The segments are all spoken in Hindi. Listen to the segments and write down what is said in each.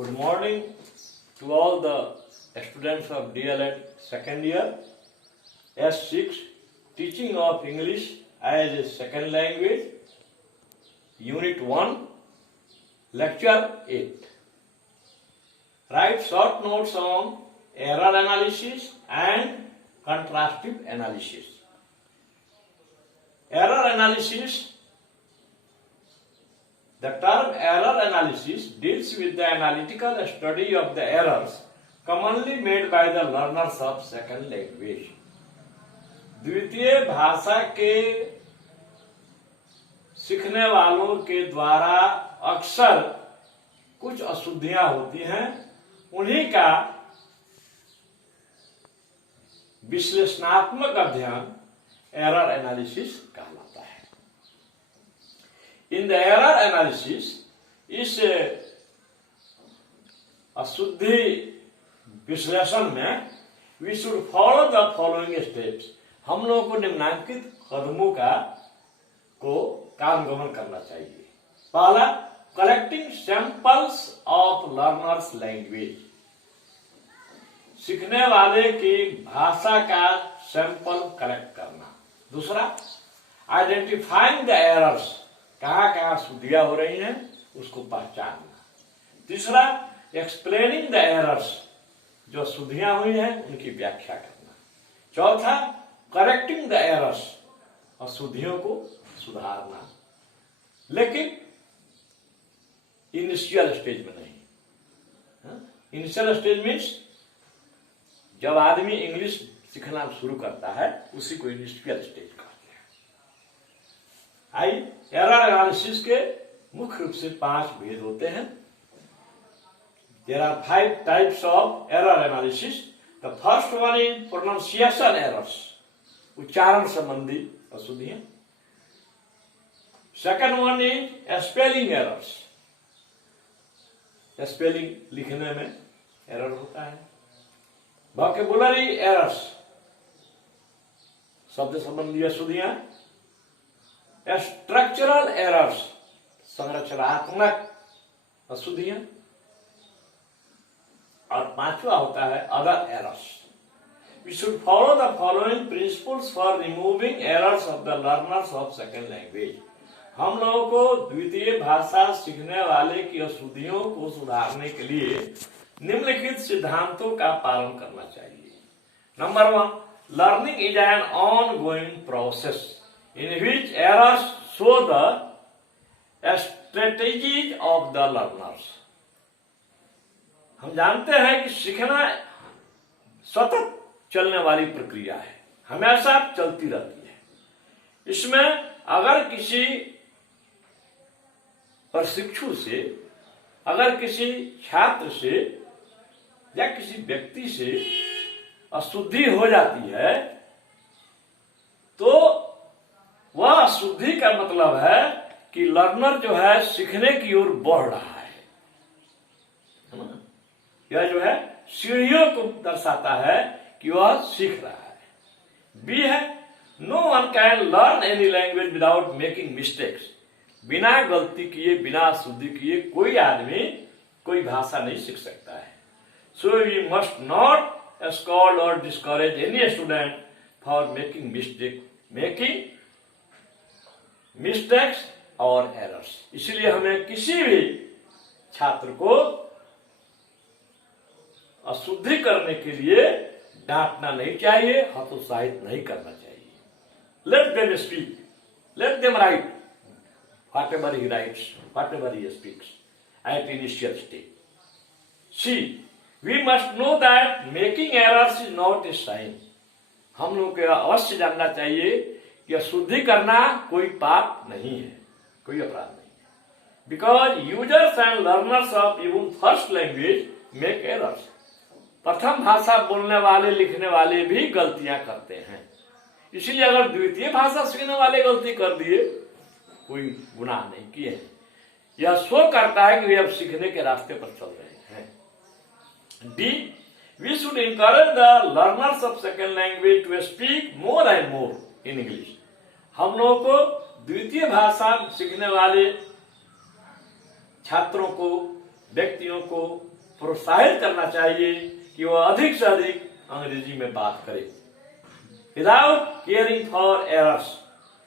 Good morning to all the students of DLED second year, S6, Teaching of English as a Second Language, Unit 1, Lecture 8. Write short notes on error analysis and contrastive analysis. Error analysis. The term error analysis deals with the analytical study of the errors commonly made by the learners of second language. द्वितीय भाषा के सीखने वालों के द्वारा अक्सर कुछ अशुद्धियां होती हैं, उन्हीं का विश्लेषणात्मक अध्ययन एरर एनालिसिस कहलाता है। In the error analysis, इस अशुद्धि विश्लेषण में we should follow the following steps. हम लोगों को निम्नांकित कदमों को कामगमन करना चाहिए। पहला, collecting samples of learners language, सीखने वाले की भाषा का सैंपल कलेक्ट करना। दूसरा, आइडेंटिफाइंग द एरर्स, कहाँ कहाँ अशुद्धियां हो रही हैं उसको पहचानना। तीसरा, एक्सप्लेनिंग द एरर्स, जो अशुद्धियां हुई हैं उनकी व्याख्या करना। चौथा, करेक्टिंग द एरर्स, अशुद्धियों को सुधारना, लेकिन इनिशियल स्टेज में नहीं। इनिशियल स्टेज मीन्स जब आदमी इंग्लिश सीखना शुरू करता है उसी को इनिशियल स्टेज कहते हैं। आई एरर एनालिसिस के मुख्य रूप से 5 भेद होते हैं। There are 5 types of error analysis. The first one is pronunciation errors, उच्चारण संबंधी अशुद्धियां। Second one is spelling errors, spelling लिखने में एरर होता है। Vocabulary errors, शब्द संबंधी अशुद्धियां। स्ट्रक्चरल एरर्स, संरचनात्मक अशुद्धियां। और पांचवा होता है other errors. We should follow the following principles for removing errors of the learners of second language. हम लोगों को द्वितीय भाषा सीखने वाले की अशुद्धियों को सुधारने के लिए निम्नलिखित सिद्धांतों का पालन करना चाहिए। Number 1, learning is an ongoing process in which errors show the strategies of the learners. हम जानते हैं कि सीखना सतत चलने वाली प्रक्रिया है, हमेशा चलती रहती है। इसमें अगर किसी प्रशिक्षु से, अगर किसी छात्र से या किसी व्यक्ति से अशुद्धि हो जाती है तो वह अशुद्धि का मतलब है कि लर्नर जो है सीखने की ओर बढ़ रहा है ना? यह जो है सीढ़ियों को दर्शाता है कि वह सीख रहा है। बी है, no one can learn any language without making mistakes. बिना गलती किए, बिना अशुद्धि किए कोई आदमी कोई भाषा नहीं सीख सकता है। So we must not scold और discourage any student for making mistakes और एरर्स। इसलिए हमें किसी भी छात्र को अशुद्धि करने के लिए डांटना नहीं चाहिए, हतोत्साहित नहीं करना चाहिए। Let them speak, let them right whatever he writes, whatever he speaks at initial stage. C, we must know that making errors is not a sign. हम लोग को अवश्य जानना चाहिए कि अशुद्धि करना कोई पाप नहीं है, कोई अपराध नहीं है। Because users and learners of even first language make errors. प्रथम भाषा बोलने वाले, लिखने वाले भी गलतियां करते हैं। इसलिए अगर द्वितीय भाषा सीखने वाले गलती कर दिए, कोई गुनाह नहीं किए हैं। यह शो करता है कि वे अब सीखने के रास्ते पर चल रहे हैं। D, we should encourage the learners of second language to speak more and more in English. हम लोगों को द्वितीय भाषा सीखने वाले छात्रों को, व्यक्तियों को प्रोत्साहित करना चाहिए कि वह अधिक से अधिक अंग्रेजी में बात करे, without caring for errors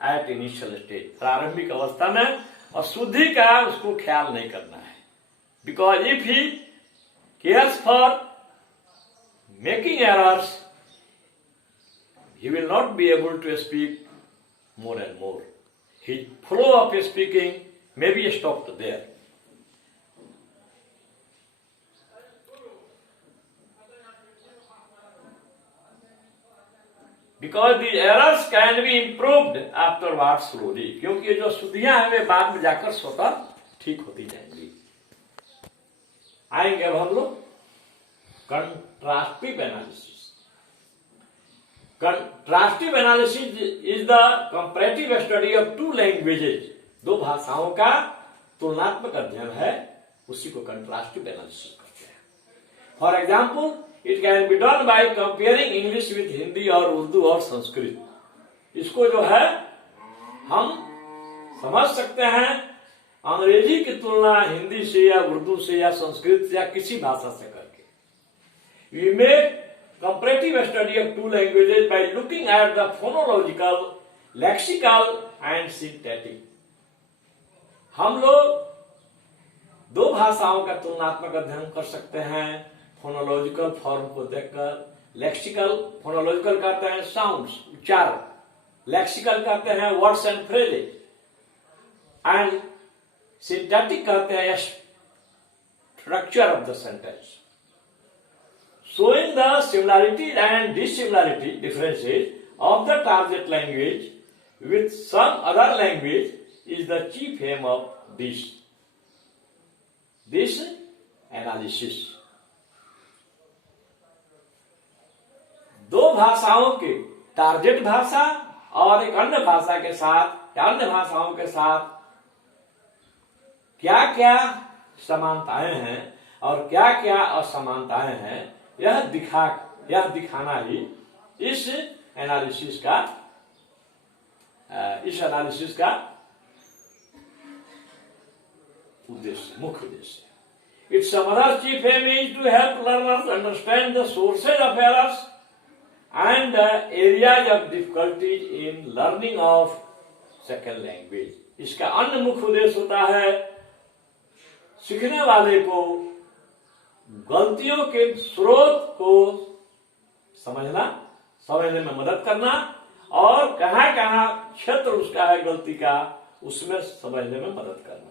at initial stage. प्रारंभिक अवस्था में अशुद्धि का उसको ख्याल नहीं करना है, because if he cares for making errors he will not be able to speak more and more. His flow of speaking may be stopped there. Because the errors can be improved afterwards slowly. क्योंकि जो शुद्धियां हैं वे बाद में जाकर स्वतः ठीक होती जाएंगी। आएंगे अब हम लोग कंट्रास्टिव analysis. Contrastive analysis is the comparative study of two languages. दो भाषाओं का तुलनात्मक अध्ययन है, उसी को कंट्रास्टिव एनालिसिस कहते हैं। For example, it can be done by comparing English with Hindi और उर्दू और संस्कृत। इसको जो है हम समझ सकते हैं अंग्रेजी की तुलना हिंदी से या उर्दू से या संस्कृत से या किसी भाषा से करके। We make comparative study of two languages by looking at the phonological, lexical and syntactic. हम लोग दो भाषाओं का तुलनात्मक अध्ययन कर सकते हैं फोनोलॉजिकल फॉर्म को देखकर। लेक्सिकल, फोनोलॉजिकल कहते हैं साउंड्स, उच्चारण, लेक्सिकल कहते हैं words and phrases, and syntactic कहते हैं structure of the sentence. Showing the similarities and dissimilarity differences of the target language with some other language is the chief aim of this analysis. दो भाषाओं के टारगेट भाषा और एक अन्य भाषा के साथ या अन्य भाषाओं के साथ क्या क्या समानताएं हैं और क्या क्या असमानताएं हैं, यह दिखाना ही इस एनालिसिस का उद्देश्य, मुख्य उद्देश्य। Its other chief aim is to help learners understand the sources of errors and the areas of difficulties in learning of second language. इसका अन्य मुख्य उद्देश्य होता है सीखने वाले को गलतियों के स्रोत को समझने में मदद करना और कहां क्षेत्र उसका है गलती का, उसमें समझने में मदद करना।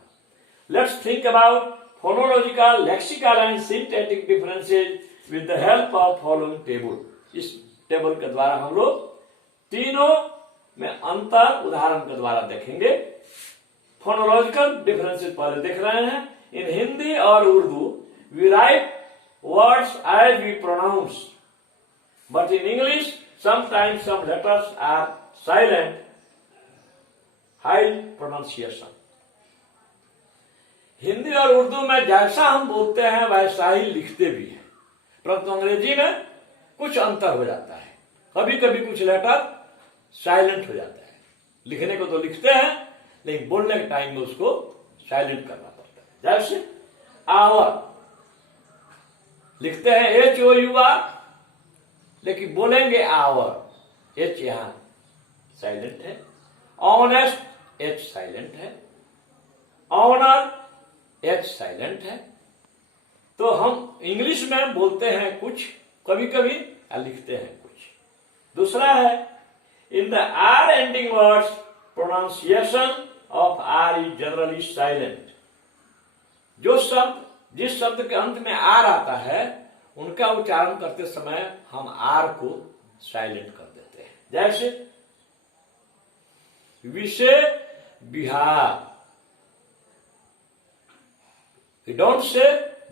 Let's think about phonological, lexical and syntactic differences with the help of following table. इस टेबल के द्वारा हम लोग तीनों में अंतर उदाहरण के द्वारा देखेंगे। फोनोलॉजिकल डिफरेंसेस पहले देख रहे हैं। इन हिंदी और Urdu we write words as we pronounce, but in English sometimes some letters are silent while pronunciation. Hindi और उर्दू में जैसा हम बोलते हैं वैसा ही लिखते भी हैं, परंतु अंग्रेजी में कुछ अंतर हो जाता है। कभी कभी कुछ लेटर साइलेंट हो जाता है। लिखने को तो लिखते हैं लेकिन बोलने के टाइम में उसको साइलेंट करना पड़ता है। जैसे आवर लिखते हैं HOUR, लेकिन बोलेंगे आवर, H यहां साइलेंट है। ऑनेस्ट H साइलेंट है। ऑनर H साइलेंट है। तो हम इंग्लिश में बोलते हैं कुछ, कभी कभी लिखते हैं कुछ। दूसरा है in the R ending words pronunciation of R is generally silent. जिस शब्द के अंत में आर आता है उनका उच्चारण करते समय हम आर को साइलेंट कर देते हैं। जैसे विषे Bihar, we don't say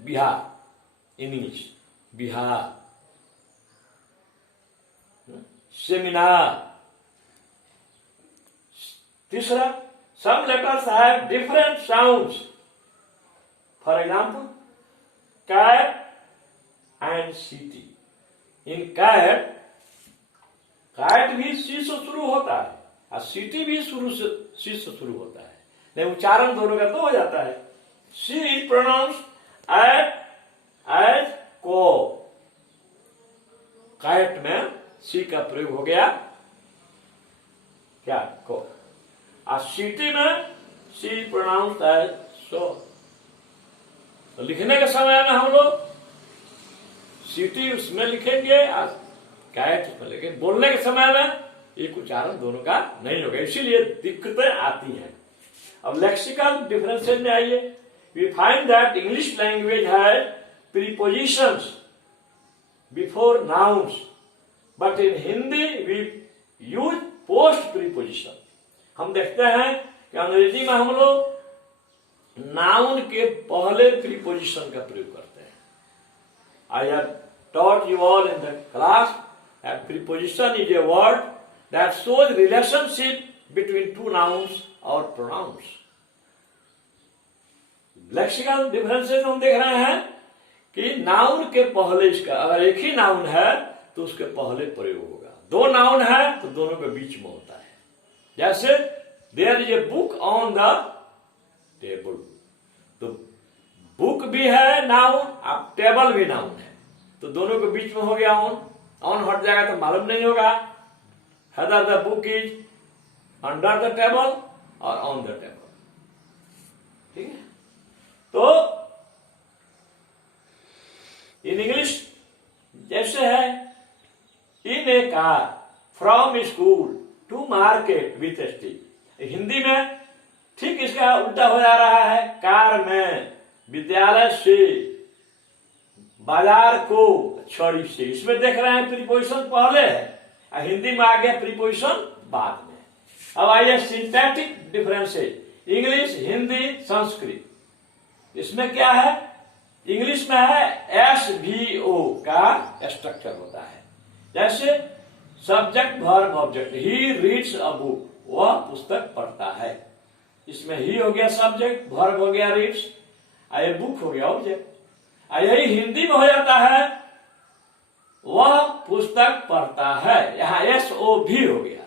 Bihar in English, Bihar. Seminar. तीसरा, some letters have different sounds. For example, cat and city. In cat भी सी से शुरू होता है और सिटी भी सी से शुरू होता है, नहीं उच्चारण दोनों का तो हो जाता है। सी इज प्रोनाउंस एट एज को, कैट में सी का प्रयोग हो गया क्या, को। और सिटी में सी प्रोनाउंस एज सो। तो लिखने के समय में हम लोग सिटी उसमें लिखेंगे और कैट उसमें लिखेंगे। बोलने के समय में एक उच्चारण दोनों का नहीं होगा, इसीलिए दिक्कतें आती हैं। अब लेक्सिकल डिफरेंसेस में आइए। We find that English language has prepositions before nouns, but in Hindi we use post preposition. हम देखते हैं कि अंग्रेजी में हम लोग नाउन के पहले प्रीपोजिशन का प्रयोग करते हैं। I have taught you all in the class that preposition is a word that shows relationship between two nouns or pronouns. Lexical differences हम देख रहे हैं कि नाउन के पहले इसका, अगर एक ही नाउन है तो उसके पहले प्रयोग होगा। दो नाउन है तो दोनों के बीच में होता है। जैसे there is a book on the table, तो बुक भी है नाउन, अब टेबल भी नाउन है, तो दोनों के बीच में हो गया ऑन। ऑन हट जाएगा तो मालूम नहीं होगा। Whether the book is under the table और ऑन द टेबल। ठीक है। तो इन इंग्लिश जैसे है, in a car from school to market with a stick. Hindi में ठीक इसका उल्टा हो जा रहा है। कार में, विद्यालय से, बाजार को, छड़ी से। इसमें देख रहे हैं प्रीपोजिशन पहले है और हिंदी में आ गया प्रीपोजिशन बाद में। अब आइए syntactic differences, English, Hindi, Sanskrit. इसमें क्या है, इंग्लिश में है SVO का स्ट्रक्चर होता है। जैसे subject, verb, object. He reads a book, वह पुस्तक पढ़ता है। इसमें ही हो गया सब्जेक्ट, वर्ब हो गया रीड्स, और बुक हो गया ऑब्जेक्ट। यही हिंदी में हो जाता है, वह पुस्तक पढ़ता है। यहाँ SOV हो गया,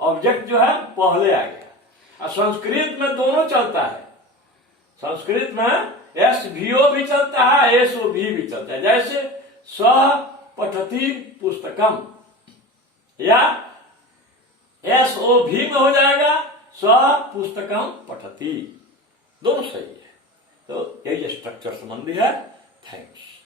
ऑब्जेक्ट जो है पहले आ गया। और संस्कृत में दोनों चलता है। संस्कृत में SVO भी चलता है, SOV भी चलता है। जैसे सः पठति पुस्तकम, या SOV में हो जाएगा सः पुस्तकम पठति, दोनों सही है। तो यही स्ट्रक्चर संबंधी है। थैंक्स।